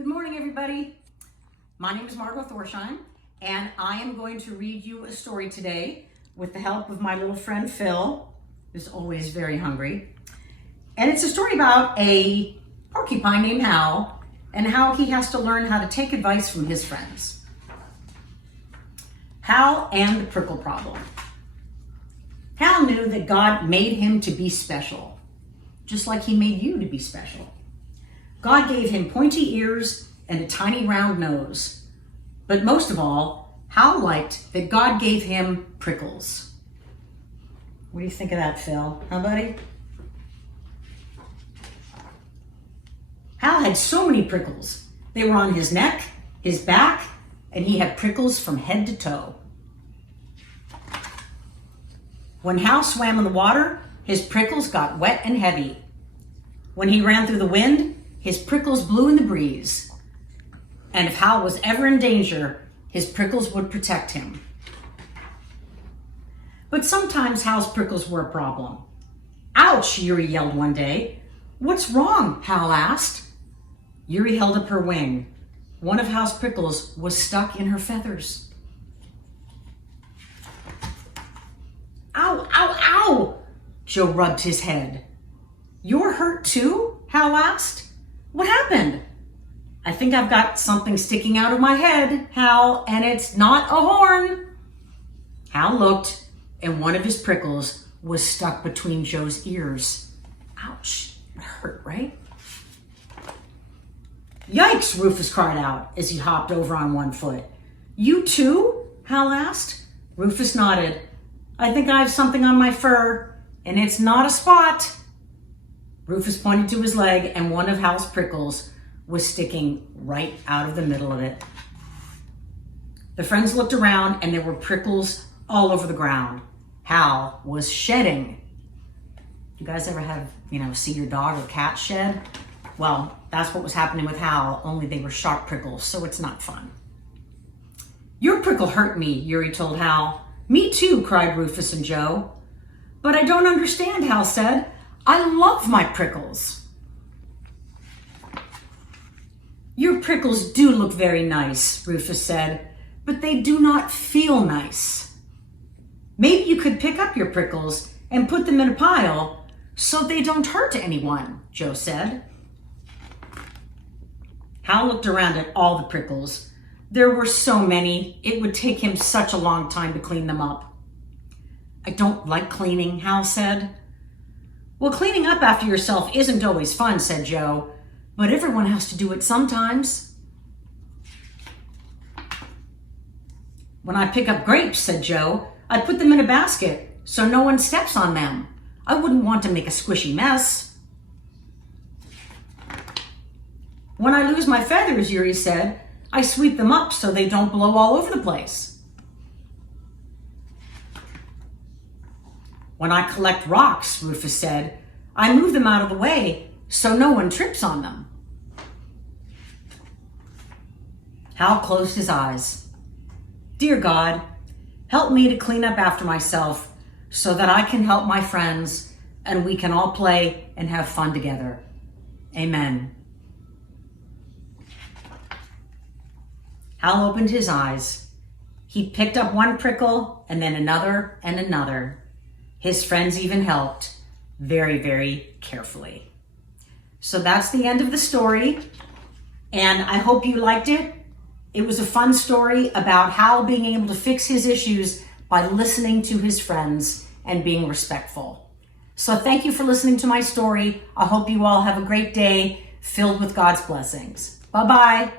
Good morning, everybody. My name is Margot Thorsheim, and I am going to read you a story today with the help of my little friend Phil, who's always very hungry. And it's a story about a porcupine named Hal and how he has to learn how to take advice from his friends. Hal and the Prickle problem. Hal knew that God made him to be special, just like he made you to be special. God gave him pointy ears and a tiny round nose. But most of all, Hal liked that God gave him prickles. What do you think of that, Phil? Huh, buddy? Hal had so many prickles. They were on his neck, his back, and he had prickles from head to toe. When Hal swam in the water, his prickles got wet and heavy. When he ran through the wind, his prickles blew in the breeze. And if Hal was ever in danger, his prickles would protect him. But sometimes Hal's prickles were a problem. "Ouch," Yuri yelled one day. "What's wrong?" Hal asked. Yuri held up her wing. One of Hal's prickles was stuck in her feathers. "Ow, ow, ow!" Joe rubbed his head. "You're hurt too?" Hal asked. "What happened?" "I think I've got something sticking out of my head, Hal, and it's not a horn." Hal looked, and one of his prickles was stuck between Joe's ears. Ouch, it hurt, right? "Yikes," Rufus cried out as he hopped over on one foot. "You too?" Hal asked. Rufus nodded. "I think I have something on my fur, and it's not a spot." Rufus pointed to his leg, and one of Hal's prickles was sticking right out of the middle of it. The friends looked around, and there were prickles all over the ground. Hal was shedding. You guys ever have, see your dog or cat shed? Well, that's what was happening with Hal, only they were sharp prickles, so it's not fun. "Your prickle hurt me," Yuri told Hal. "Me too," cried Rufus and Joe. "But I don't understand," Hal said. "I love my prickles." "Your prickles do look very nice," Rufus said, "but they do not feel nice. Maybe you could pick up your prickles and put them in a pile so they don't hurt anyone," Joe said. Hal looked around at all the prickles. There were so many, it would take him such a long time to clean them up. "I don't like cleaning," Hal said. "Well, cleaning up after yourself isn't always fun," said Joe, "but everyone has to do it sometimes." "When I pick up grapes," said Joe, "I put them in a basket so no one steps on them. I wouldn't want to make a squishy mess." "When I lose my feathers," Yuri said, "I sweep them up so they don't blow all over the place." "When I collect rocks," Rufus said, "I move them out of the way so no one trips on them." Hal closed his eyes. "Dear God, help me to clean up after myself so that I can help my friends and we can all play and have fun together. Amen." Hal opened his eyes. He picked up one prickle and then another and another. His friends even helped, very, very carefully. So that's the end of the story, and I hope you liked it. It was a fun story about Hal being able to fix his issues by listening to his friends and being respectful. So thank you for listening to my story. I hope you all have a great day filled with God's blessings. Bye-bye.